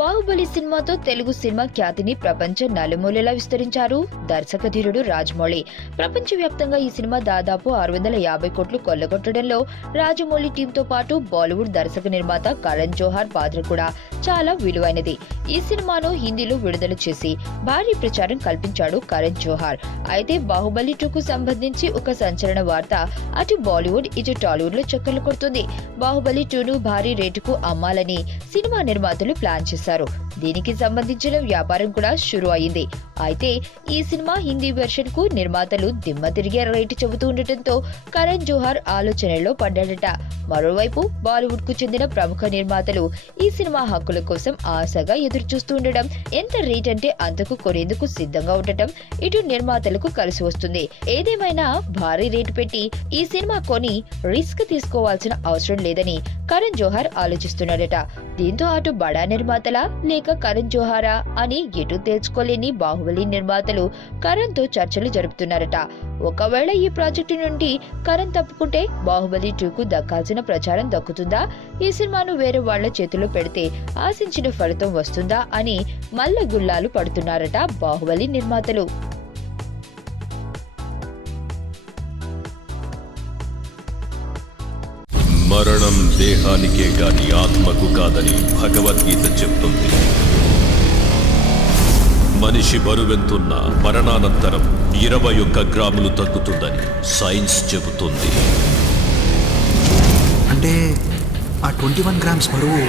బాహుబలి సినిమాతో తెలుగు సినిమా ఖ్యాతిని ప్రపంచ నలుమూలలా విస్తరించారు దర్శకధీరుడు రాజమౌళి. ప్రపంచవ్యాప్తంగా ఈ సినిమా దాదాపు 650 కోట్లు కొల్లగొట్టడంలో రాజమౌళి టీంతో పాటు బాలీవుడ్ దర్శక నిర్మాత కరణ్ జోహార్ పాత్ర కూడా చాలా విలువైనది. ఈ సినిమాను హిందీలో విడుదల చేసి భారీ ప్రచారం కల్పించాడు కరణ్ జోహార్. అయితే బాహుబలి 2కు సంబంధించి ఒక సంచలన వార్త అటు బాలీవుడ్ ఇటు టాలీవుడ్ లో చక్కర్లు కొడుతుంది. బాహుబలి 2ను భారీ రేటుకు అమ్మాలని సినిమా నిర్మాతలు ప్లాన్ చేశారు. దీనికి సంబంధించిన వ్యాపారం కూడా షురు అయింది. అయితే ఈ సినిమా హిందీ వెర్షన్ కు నిర్మాతలు దిమ్మ తిరిగే రేటు చెబుతూ ఉండటంతో కరణ్ జోహార్ ఆలోచనలో పడ్డాడట. మరోవైపు బాలీవుడ్ కు చెందిన ప్రముఖ నిర్మాతలు ఈ సినిమా హక్కుల కోసం ఆశగా ఎదురు చూస్తూ ఉండడం, ఎంత రేట్ అంటే అంతకు కొనేందుకు సిద్ధంగా ఉండటం ఇటు నిర్మాతలకు కలిసి వస్తుంది. ఏదేమైనా భారీ రేటు పెట్టి ఈ సినిమా కొని రిస్క్ తీసుకోవాల్సిన అవసరం లేదని కరణ్ జోహార్ ఆలోచిస్తున్నాడట. దీంతో అటు బడా నిర్మాతలా లేక కరణ్ జోహారా అని ఎటు తేల్చుకోలేని బాహుబలి నిర్మాతలు కరణ్ తో చర్చలు జరుపుతున్నారట. ఒకవేళ ఈ ప్రాజెక్టు నుండి కరణ్ తప్పుకుంటే బాహుబలి 2కు దక్కాల్సిన ప్రచారం దక్కుతుందా, ఈ సినిమాను వేరే వాళ్ల చేతిలో పెడితే ఆశించిన ఫలితం వస్తుందా అని మల్ల గుల్లాలు పడుతున్నారట బాహుబలి నిర్మాతలు. మరణం దేహానికే గాని ఆత్మకు కాదని భగవద్గీత చెప్తుంది. మనిషి బరువెంతున్న మరణానంతరం 21 గ్రాములు తగ్గుతుందని సైన్స్ చెబుతుంది. అంటే ఆ 21 గ్రామ్స్ బరువు